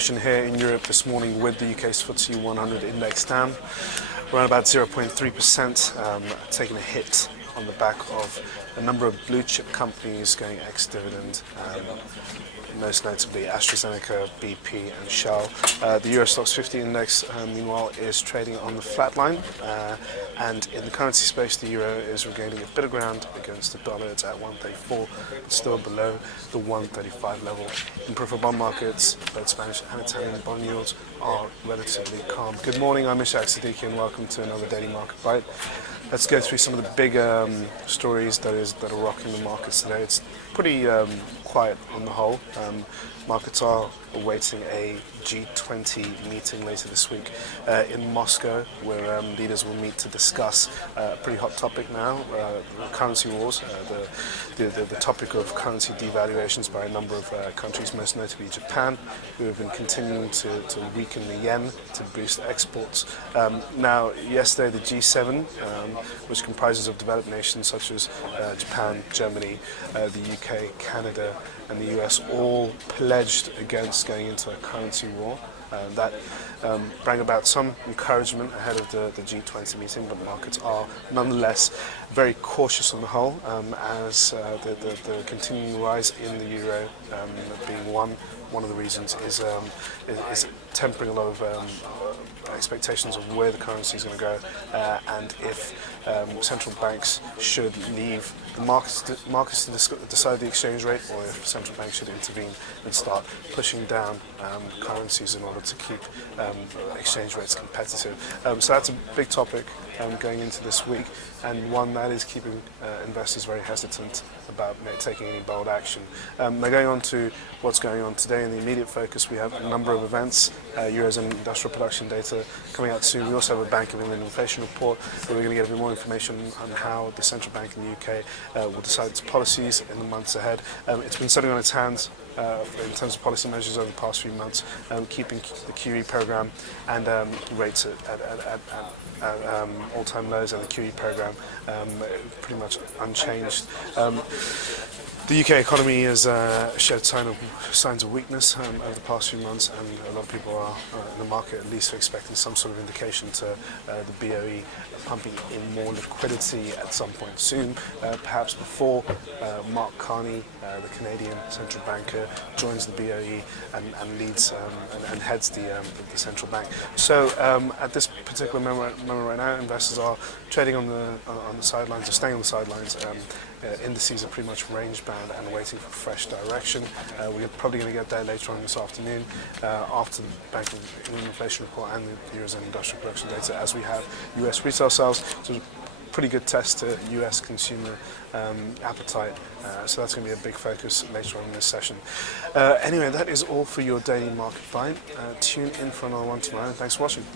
session here in Europe this morning with the UK's FTSE 100 index down around about 0.3%, taking a hit on the back of a number of blue chip companies going ex-dividend, most notably AstraZeneca, BP and Shell. The Euro Stoxx 50 index, meanwhile, is trading on the flat line, and in the currency space the euro is regaining a bit of ground against the dollar. It's at 134, but still below the 135 level. In peripheral bond markets, both Spanish and Italian bond yields are relatively calm. Good morning, I'm Ishaq, Siddiqi, and welcome to another Daily Market Bite. Let's go through some of the big stories that are rocking the markets today. It's pretty quiet on the whole. Markets are awaiting a G-20 meeting later this week in Moscow, where leaders will meet to discuss a pretty hot topic now, currency wars, the topic of currency devaluations by a number of countries, most notably Japan, who have been continuing to weaken the yen to boost exports. Now, yesterday the G7, which comprises of developed nations such as Japan, Germany, the UK, Canada and the US, all pledged against going into a currency war. That brought about some encouragement ahead of the G20 meeting, but markets are nonetheless very cautious on the whole, as the continuing rise in the euro being one of the reasons is tempering a lot of expectations of where the currency is going to go, and if central banks should leave the markets to decide the exchange rate, or if central banks should intervene and start pushing down currencies in order to keep exchange rates competitive. So that's a big topic going into this week, and one that is keeping investors very hesitant about taking any bold action. Now, going on to what's going on today in the immediate focus, we have a number of events. Eurozone industrial production data coming out soon. We also have a Bank of England inflation report, where we're going to get a bit more information on how the central bank in the UK will decide its policies in the months ahead. It's been sitting on its hands in terms of policy measures over the past few months, keeping the QE program and rates at all-time lows, and the QE program pretty much unchanged. The UK economy has showed signs of weakness over the past few months, and a lot of people are in the market at least expecting some sort of indication to the BOE pumping in more liquidity at some point soon, perhaps before Mark Carney, the Canadian central banker, joins the BOE and leads and heads the central bank. So at this particular moment right now, investors are trading on the sidelines, or staying on the sidelines. Indices are pretty much range bound and waiting for fresh direction. We're probably going to get that later on this afternoon after the Bank of England inflation report and the Eurozone industrial production data, as we have US retail sales, so a pretty good test to US consumer appetite. So that's going to be a big focus later on in this session. Anyway, that is all for your daily market bite. Tune in for another one tomorrow. Thanks for watching.